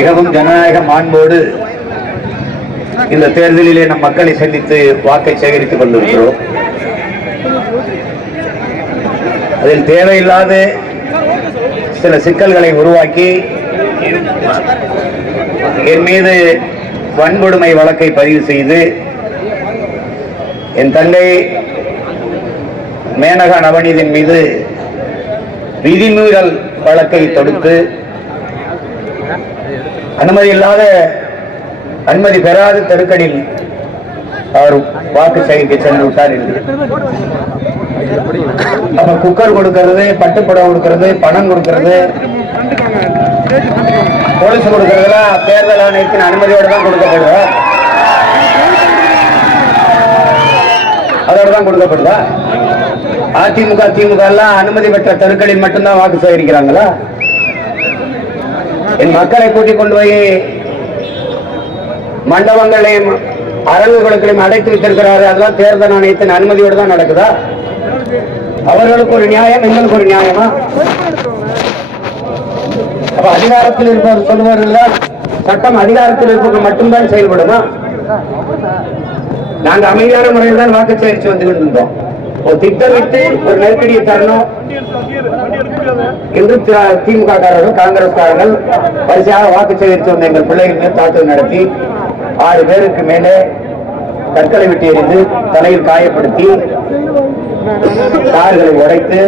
மிகவும் ஜனநாயக மாண்போடு இந்த தேர்தலிலே நம் மக்களை சந்தித்து வாக்கை சேகரித்துக் கொண்டிருக்கிறோம். அதில் தேவையில்லாத சில சிக்கல்களை உருவாக்கி என் மீது வன்கொடுமை வழக்கை பதிவு செய்து என் தங்கை மேனகா நவநீதின் மீது விதிமீறல் வழக்கை தொடுத்து அனுமதி இல்லாத அனுமதி பெறாத தெருக்களில் அவர் வாக்கு சேகரிக்க சென்று விட்டார் என்று. அப்ப குக்கர் கொடுக்கிறது பட்டுப்படம் கொடுக்கிறது பணம் கொடுக்கிறது போலீஸ் கொடுக்கறதுலாம் தேர்தல் ஆணையத்தின் அனுமதியோடு தான் கொடுக்கப்படுதா? அதோட தான் கொடுக்கப்படுதா? அதிமுக திமுக எல்லாம் அனுமதி பெற்ற தெருக்களில் மட்டும்தான் வாக்கு சேகரிக்கிறாங்களா? என் மக்களை கூட்டிக் கொண்டு போய் மண்டபங்களையும் அரங்குகளுக்களையும் அடைத்து வைத்திருக்கிறாரு. அதெல்லாம் தேர்தல் ஆணையத்தின் அனுமதியோடு தான் நடக்குதா? அவர்களுக்கு ஒரு நியாயம் எங்களுக்கு ஒரு நியாயமா? அப்ப அதிகாரத்தில் இருப்பவர் சொல்லுவார்கள் சட்டம் அதிகாரத்தில் இருப்பவர்கள் மட்டும்தான் செயல்படுமா? நாங்க அமைதியான முறையில் தான் வாக்கு சேகரிச்சு வந்து கொண்டிருந்தோம். ஒரு திட்டமிட்டு ஒரு நெருக்கடியை தரணும். என்று திமுக காரர்கள் காங்கிரஸ் காரர்கள் வரிசையாக வாக்கு சேகரித்து வந்த எங்கள் பிள்ளைகளுக்கு தாக்குதல் நடத்தி ஆறு பேருக்கு மேலே கற்களை விட்டு எறிந்து தலையில் காயப்படுத்தி கார்களை உடைத்து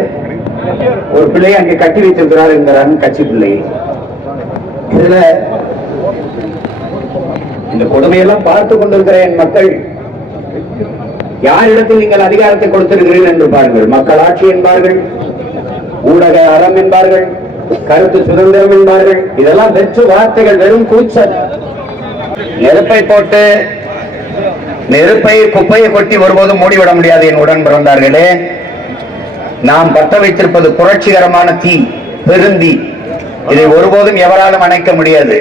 ஒரு பிள்ளையை அங்கே கட்டி வைத்திருக்கிறார் என்கிறான் கட்சி பிள்ளை. இதுல இந்த கொடுமையெல்லாம் பார்த்து கொண்டிருக்கிற என் மக்கள் யாரிடத்தில் நீங்கள் அதிகாரத்தை கொடுத்திருக்கிறீர்கள் என்று பாருங்கள். மக்கள் ஆட்சி என்பார்கள் ஊடக அறம் என்பார்கள் கருத்து சுதந்திரம் என்பார்கள். இதெல்லாம் வெற்று வார்த்தைகள் வெறும் கூச்சல். நெருப்பை போட்டு நெருப்பை குப்பையை கொட்டி ஒருபோதும் மூடிவிட முடியாது என் உடன் பிறந்தார்களே. நாம் பற்ற வைத்திருப்பது புரட்சிகரமான தீ பெருந்தி. இதை ஒருபோதும் எவராலும் அணைக்க முடியாது.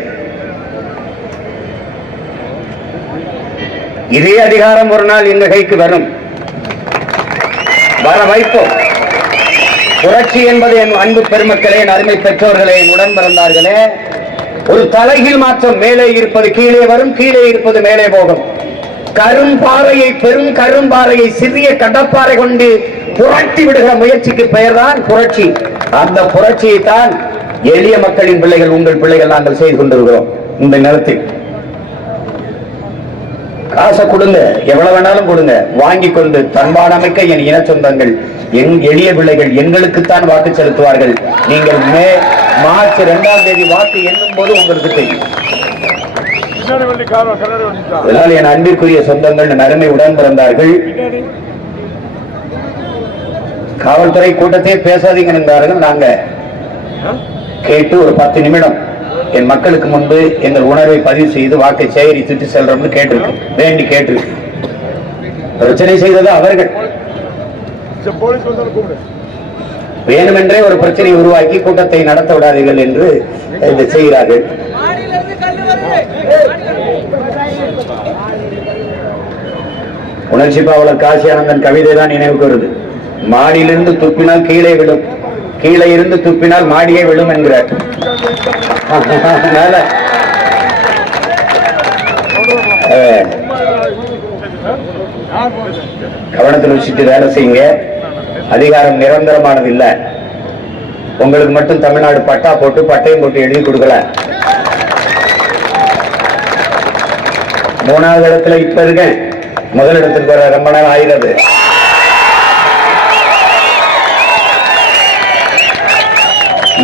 இதே அதிகாரம் ஒரு நாள் எங்க கைக்கு வரும். வர வைப்போம். புரட்சி என்பது என் அன்பு பெருமக்களே என் அருமை பெற்றோர்களே என் உடன் பிறந்தார்களே ஒரு தலைகீழ் மாற்றம் மேலே இருப்பது கீழே வரும் கீழே இருப்பது மேலே போகும். கரும்பாறையை பெரும் கரும்பாறையை சிறிய கடப்பாறை கொண்டு புரட்டி விடுகிற முயற்சிக்கு பெயர்தான் புரட்சி. அந்த புரட்சியை தான் எளிய மக்களின் பிள்ளைகள் உங்கள் பிள்ளைகள் நாங்கள் செய்து கொண்டிருக்கிறோம். இந்த நேரத்தில் காசை கொடுங்க எவ்வளவு வேணாலும் கொடுங்க. வாங்கி கொண்டு தன்பானமைக்க என் இன சொந்தங்கள் என் எளிய பிள்ளைகள் எங்களுக்குத்தான் வாக்கு செலுத்துவார்கள். நீங்கள் மே மார்ச் இரண்டாம் தேதி வாக்கு எண்ணும் போது உங்களுக்கு தெரியும். அதனால் என் அன்பிற்குரிய சொந்தங்கள் நறுமை உடன் பிறந்தார்கள். காவல்துறை கூட்டத்தை பேசாதீங்க என்றார்கள் நாங்க கேட்டு ஒரு பத்து நிமிடம் என் மக்களுக்கு முன்பு எங்கள் உணர்வை பதிவு செய்து வாக்கை சேகரித்துட்டு செல்றோம்னு கேட்டிருக்கு வேண்டி கேட்டிருக்கு பிரச்சனை செய்தது அவர்கள். வேணுமென்றே ஒரு பிரச்சனை உருவாக்கி கூட்டத்தை நடத்த விடாதீர்கள் என்று செய்கிறார்கள். உணர்ச்சி பாவலர் காசி ஆனந்தன் கவிதை தான் நினைவுக்கு வருது. மாடியிலிருந்து துப்பினால் கீழே விழும். கீழே இருந்து துப்பினால் மாடியே விழும் என்கிறார். அதனால, கவனத்தில் வச்சுட்டு வேலை செய்யுங்க. அதிகாரம் நிரந்தரமானது இல்ல உங்களுக்கு மட்டும் தமிழ்நாடு பட்டா போட்டு பட்டயம் போட்டு எழுதி கொடுக்கல. மூணாவது இடத்துல இப்ப இருக்கேன். முதலிடத்துக்கு வர ரொம்ப நேரம் ஆகிறது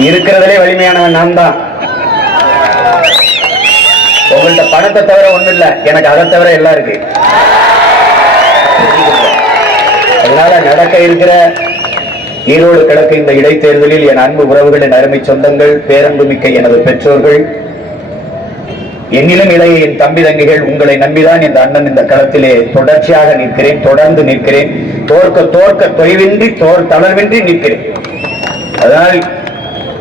இருக்கிறதுலே வலிமையானவன் நான் தான் உங்கள்கிட்ட பணத்தை தவிர ஒண்ணும் இல்ல எனக்கு அதை தவிர எல்லாம் இருக்கு. அதனால நடக்க இருக்கிற ஈரோடு கிழக்கு இந்த இடைத்தேர்தலில் என் அன்பு உறவுகளின் அருமை சொந்தங்கள் பேரன்புமிக்க எனது பெற்றோர்கள் என்னிலும் இளைய என் தம்பி தங்கிகள் உங்களை நம்பிதான் இந்த அண்ணன் இந்த களத்திலே தொடர்ச்சியாக நிற்கிறேன் தொடர்ந்து நிற்கிறேன். தோற்க தோற்க தொய்வின்றி தோர் தளர்வின்றி நிற்கிறேன். அதனால்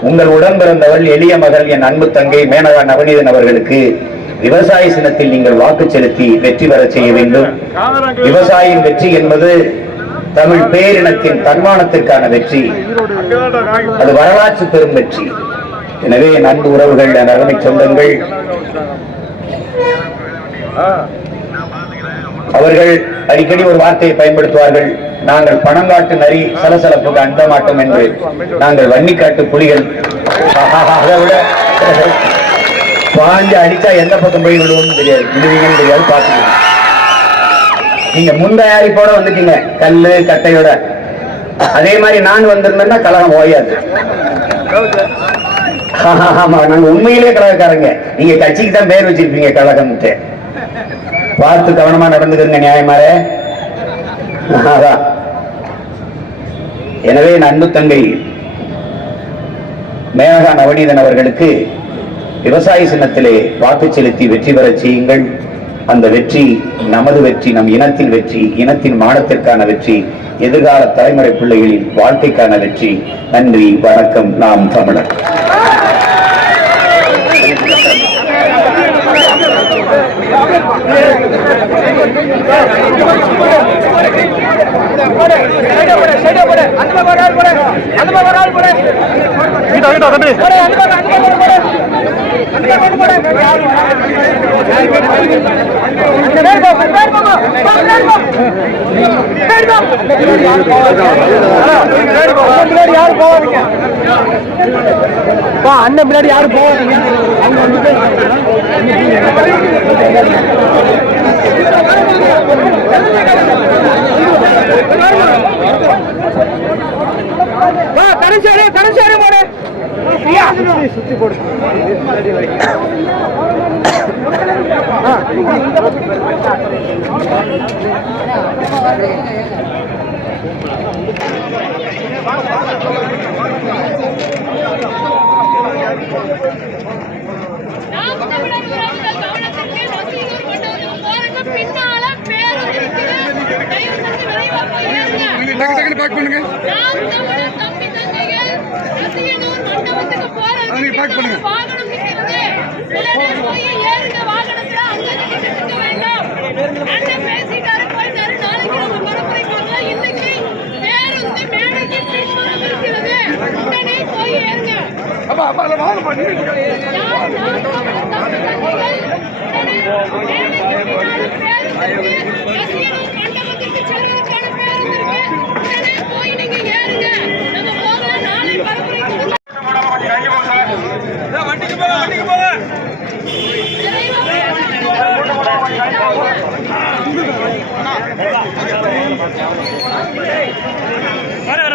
உங்கள் உடன் பிறந்தவள் எளிய மகள் என் அன்பு தங்கை மேனகா நவநீதன் அவர்களுக்கு விவசாய சினத்தில் நீங்கள் வாக்கு செலுத்தி வெற்றி பெறச் செய்ய வேண்டும். விவசாயின் வெற்றி என்பது தமிழ் பேரினத்தின் தன்மானத்திற்கான வெற்றி. அது வரலாற்று பெரும் வெற்றி. எனவே என் அன்பு உறவுகள் என் அருமை சொந்தங்கள் அவர்கள் அடிக்கடி ஒரு வார்த்தையை பயன்படுத்துவார்கள். நாங்கள் பணம் காட்டு நரி சலசலப்புக்கு அண்ட மாட்டோம் என்று நாங்கள் வன்னிக்காட்டு புலிகள். அதை விட பாஞ்சு அடிச்சா எந்த பக்கம் போய் விழுவோம்னு தெரியாது. விழுவீங்கன்னு தெரியாது பார்த்துக்கணும் நீங்க முன் தயாரிப்போட வந்துட்டீங்க கல்லு கட்டையோட. அதே மாதிரி நான் வந்திருந்தேன்னா கலகம் ஓயாது. ஆமா நாங்க உண்மையிலே கழகக்காரங்க நீங்க கட்சிக்கு தான் பேர் வச்சிருப்பீங்க கழகம்ட்டு பார்த்து கவனமா நடந்துக்கிறங்க நியாயமாரே. அதான். எனவே என் அன்பு தங்கை மேகா நவநீதன் அவர்களுக்கு விவசாய சின்னத்திலே வாக்கு செலுத்தி வெற்றி பெறச் செய்யுங்கள். அந்த வெற்றி நமது வெற்றி நம் இனத்தின் வெற்றி இனத்தின் மானத்திற்கான வெற்றி எதிர்கால தலைமுறை பிள்ளைகளின் வாழ்க்கைக்கான வெற்றி. நன்றி வணக்கம். நாம் தமிழர் கிட்ட கிட்ட தம்பி யாரும் போவாதீங்க அண்ணன் பின்னாடி யாரும் போவாதீங்க கடைசி கடைசி போடு சுத்தி போடு அப்பா அப்பா இல்ல வாங்க பண்ணி யார் நான் தமிழர் தம்பி தங்கைகள் உடனே மேடைக்கு பின்னால பேருந்து இருக்கு. ரசிகர்கள் மண்டபத்திற்கு செல்வதற்கான பேருந்து இருக்கு. உடனே போய் நீங்க ஏறுங்க. நம்ம போகலாம். நாளை பரப்புரை கொடுக்கலாம். வண்டிக்கு போங்க வண்டிக்கு போங்க விரைவா போய் வர வர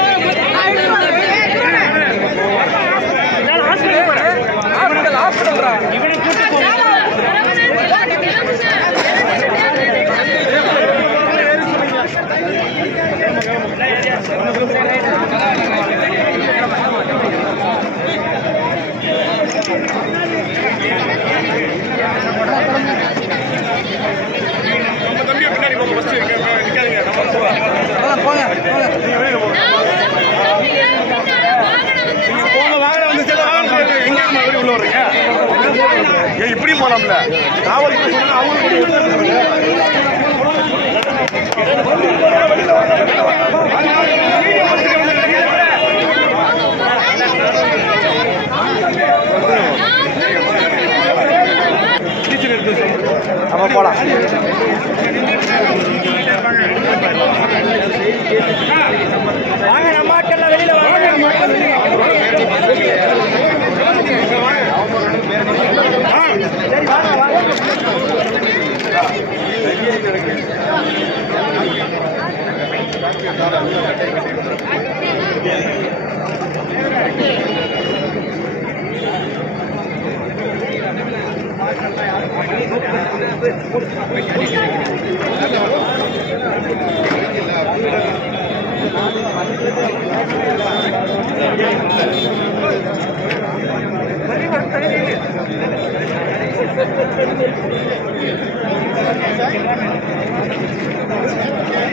Thank you.